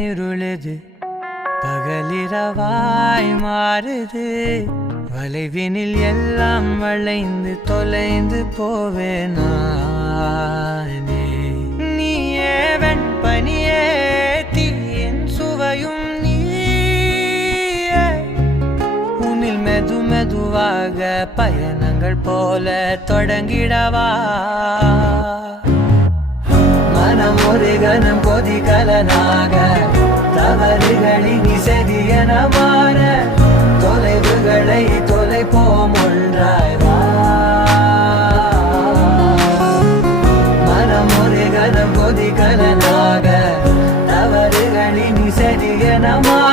இருளுது பகலிரவாய் மாறுது வளைவினில் எல்லாம் வளைந்து தொலைந்து போவேனே நீயே வெண்பனியே தீயின் சுவையும் நீயே உன்னில் மெது மெதுவாக பயணங்கள் போல தொடங்கிடவா மனம் ஒரு கணம் கொதிகலனாக தவறுகளின் இசையன மாற தொலைவுகளை தொலைப்போம் ஒன்றாய் வா மனம் ஒரு கணம் கொதிகலனாக தவறுகளின் இசையன மாற